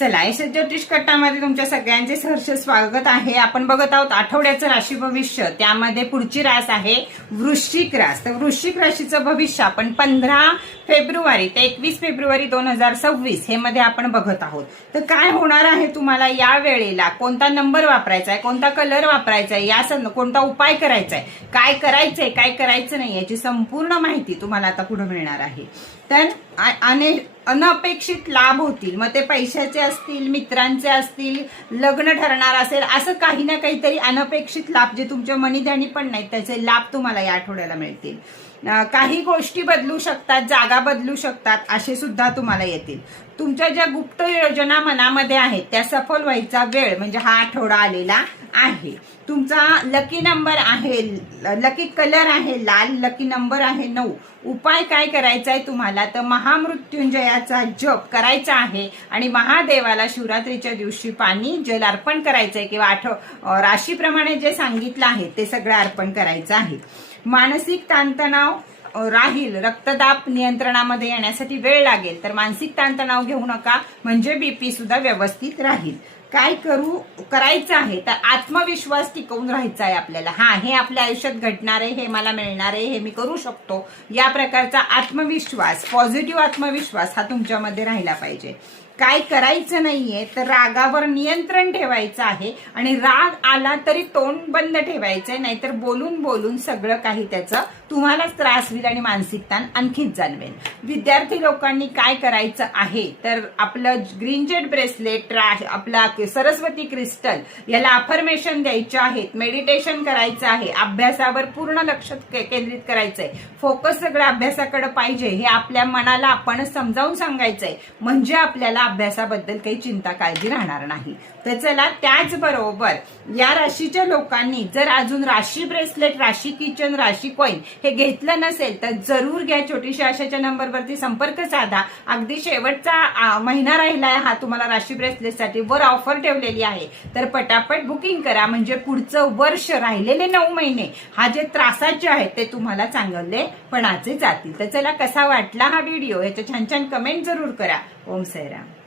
चला एस ज्योतिष कट्टामध्ये तुमच्या सगळ्यांचे सहर्ष स्वागत आहे। आपण बघत आहोत आठवड्याचं राशी भविष्य, त्यामध्ये पुढची रास आहे वृश्चिक रास। तर वृश्चिक राशीचं भविष्य आपण 15 फेब्रुवारी ते 21 फेब्रुवारी 2026 हे मध्ये आपण बघत आहोत। तर काय होणार आहे तुम्हाला या वेळेला, कोणता नंबर वापरायचा आहे, कोणता कलर वापरायचा आहे, या कोणता उपाय करायचा आहे, काय करायचंय काय करायचं नाही याची संपूर्ण माहिती तुम्हाला आता पुढे मिळणार आहे। तर अनपेक्षित लाभ होतील, मग ते पैशाचे असतील, मित्रांचे असतील, लग्न ठरणार असेल, असं काही ना काहीतरी अनपेक्षित लाभ जे तुमच्या मनीध्यानी पण नाहीत त्याचे लाभ तुम्हाला या आठवड्याला मिळतील। काही गोष्टी बदलू शकतात, जागा बदलू शकतात, असे सुद्धा तुम्हाला येतील। तुमच्या ज्या गुप्त योजना मनामध्ये आहेत त्या सफल व्हायचा वेळ म्हणजे हा आठवडा आलेला आहे। तुमचा लकी नंबर आहे, लकी कलर आहे लाल, लकी नंबर आहे 9। उपाय काय करायचा आहे तुम्हाला, तर महामृत्युंजयाचा जप करायचा आहे आणि महादेवाला शिवरात्रीच्या दिवशी पाणी जल अर्पण करायचंय किंवा राशीप्रमाणे जे सांगितलं आहे ते सगळं अर्पण करायचं आहे। मानसिक ताणतणाव राहील, रक्तदाब नियंत्रणामध्ये येण्यासाठी वेळ लागेल, तर मानसिक ताणतणाव घेऊ नका, म्हणजे बीपी सुद्धा व्यवस्थित राहील। काय करायचं आहे तर आत्मविश्वास टिकवून राहायचा आहे आपल्याला। हे आपल्या आयुष्यात घडणार आहे, हे मला मिळणार आहे, हे मी करू शकतो, या प्रकारचा आत्मविश्वास, पॉझिटिव्ह आत्मविश्वास हा तुमच्यामध्ये राहिला पाहिजे। काय करायचं नाहीये तर रागावर नियंत्रण ठेवायचं आहे आणि राग आला तरी तोंड बंद ठेवायचंय, नाहीतर बोलून बोलून सगळं काही त्याचं तुम्हालाच त्रास होईल आणि मानसिक ताण आणखीच जाणवेल। विद्यार्थी लोकांनी काय करायचं आहे तर आपलं ग्रीन जेड ब्रेसलेट, आपला सरस्वती क्रिस्टल याला अफर्मेशन द्यायचे आहेत, मेडिटेशन करायचं आहे, अभ्यासावर पूर्ण लक्ष केंद्रित करायचंय, फोकस सगळं अभ्यासाकडे पाहिजे, हे आपल्या मनाला आपण समजावून सांगायचंय, म्हणजे आपल्याला अभ्यासाबद्दल काही चिंता काळजी राहणार नाही। तर चला, त्याचबरोबर या राशीच्या लोकांनी जर अजून राशी ब्रेसलेट, राशी किचन, राशी कॉइन हे घेतलं नसेल तर जरूर घ्या। छोटीशी आशाच्या नंबरवरती संपर्क साधा। अगदी शेवटचा महिना राहिलाय हा तुम्हाला राशी ब्रेसलेटसाठी, वर ऑफर ठेवलेली आहे, तर पटापट बुकिंग करा, म्हणजे पुढचं वर्ष, राहिलेले 9 महिने हा जे त्रासाचे आहेत ते तुम्हाला चांगलेपणाचे जातील। तर चला, कसा वाटला हा व्हिडिओ याचे छान छान कमेंट जरूर करा। ओम साईराम।